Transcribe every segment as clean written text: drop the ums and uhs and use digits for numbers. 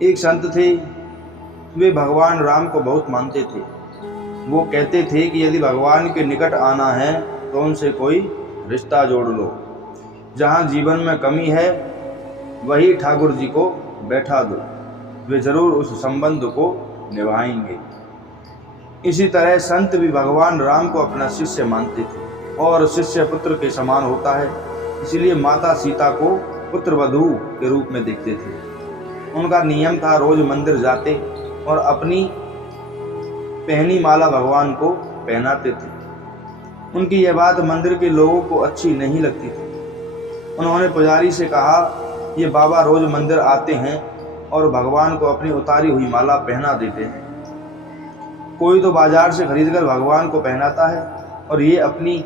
एक संत थे, वे भगवान राम को बहुत मानते थे। वो कहते थे कि यदि भगवान के निकट आना है तो उनसे कोई रिश्ता जोड़ लो। जहाँ जीवन में कमी है वही ठाकुर जी को बैठा दो, वे जरूर उस संबंध को निभाएंगे। इसी तरह संत भी भगवान राम को अपना शिष्य मानते थे और शिष्य पुत्र के समान होता है, इसलिए माता सीता को पुत्र वधू के रूप में देखते थे। उनका नियम था रोज मंदिर जाते और अपनी पहनी माला भगवान को पहनाते थे। उनकी यह बात मंदिर के लोगों को अच्छी नहीं लगती थी। उन्होंने पुजारी से कहा, ये बाबा रोज मंदिर आते हैं और भगवान को अपनी उतारी हुई माला पहना देते हैं। कोई तो बाजार से खरीदकर भगवान को पहनाता है और ये अपनी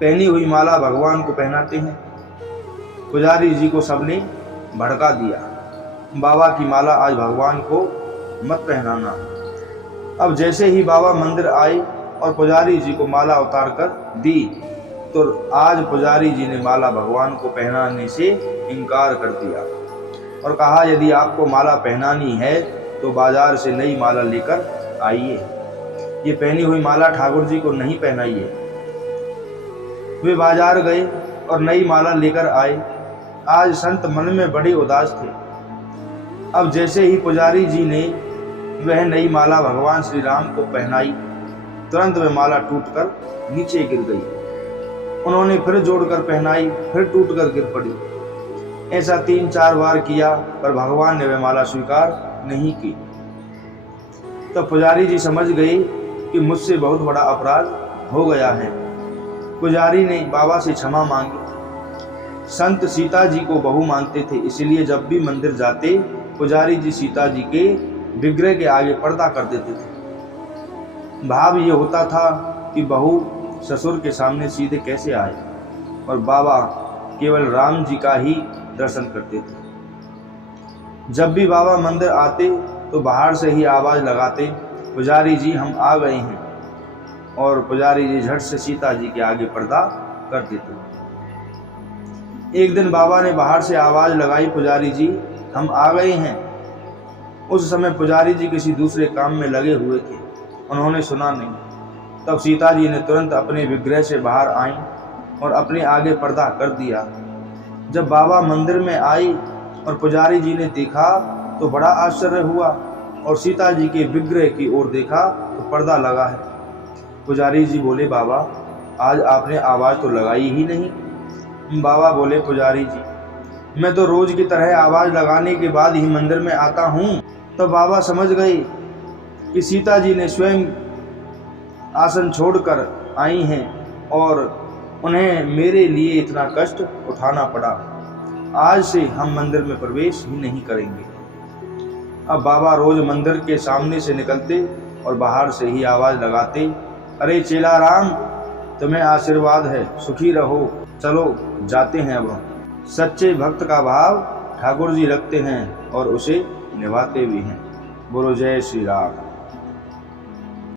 पहनी हुई माला भगवान को पहनाते हैं। पुजारी जी को सबने भड़का दिया, बाबा की माला आज भगवान को मत पहनाना। अब जैसे ही बाबा मंदिर आए और पुजारी जी को माला उतार कर दी तो आज पुजारी जी ने माला भगवान को पहनाने से इनकार कर दिया और कहा, यदि आपको माला पहनानी है तो बाजार से नई माला लेकर आइए, ये पहनी हुई माला ठाकुर जी को नहीं पहनाइए। वे बाजार गए और नई माला लेकर आए। आज संत मन में बड़े उदास थे। अब जैसे ही पुजारी जी ने वह नई माला भगवान श्री राम को पहनाई, तुरंत वह माला टूटकर नीचे गिर गई। उन्होंने फिर जोड़कर पहनाई, फिर टूटकर गिर पड़ी। ऐसा 3-4 बार किया पर भगवान ने वह माला स्वीकार नहीं की। तो पुजारी जी समझ गए कि मुझसे बहुत बड़ा अपराध हो गया है। पुजारी ने बाबा से क्षमा मांगी। संत सीता जी को बहू मानते थे, इसलिए जब भी मंदिर जाते पुजारी जी सीता जी के विग्रह के आगे पर्दा कर देते थे। भाव ये होता था कि बहू ससुर के सामने सीधे कैसे आए और बाबा केवल राम जी का ही दर्शन करते थे। जब भी बाबा मंदिर आते तो बाहर से ही आवाज़ लगाते, पुजारी जी हम आ गए हैं, और पुजारी जी झट से सीता जी के आगे पर्दा कर देते। एक दिन बाबा ने बाहर से आवाज़ लगाई, पुजारी जी हम आ गए हैं। उस समय पुजारी जी किसी दूसरे काम में लगे हुए थे, उन्होंने सुना नहीं। तब सीता जी ने तुरंत अपने विग्रह से बाहर आईं और अपने आगे पर्दा कर दिया। जब बाबा मंदिर में आई और पुजारी जी ने देखा तो बड़ा आश्चर्य हुआ और सीता जी के विग्रह की ओर देखा तो पर्दा लगा है। पुजारी जी बोले, बाबा आज आपने आवाज़ तो लगाई ही नहीं। बाबा बोले, पुजारी जी मैं तो रोज की तरह आवाज़ लगाने के बाद ही मंदिर में आता हूँ। तो बाबा समझ गए कि सीता जी ने स्वयं आसन छोड़कर आई हैं और उन्हें मेरे लिए इतना कष्ट उठाना पड़ा। आज से हम मंदिर में प्रवेश ही नहीं करेंगे। अब बाबा रोज मंदिर के सामने से निकलते और बाहर से ही आवाज़ लगाते, अरे चेला राम तुम्हें आशीर्वाद है, सुखी रहो, चलो जाते हैं। अब सच्चे भक्त का भाव ठाकुर जी रखते हैं और उसे निभाते भी हैं। बोलो जय श्री राम।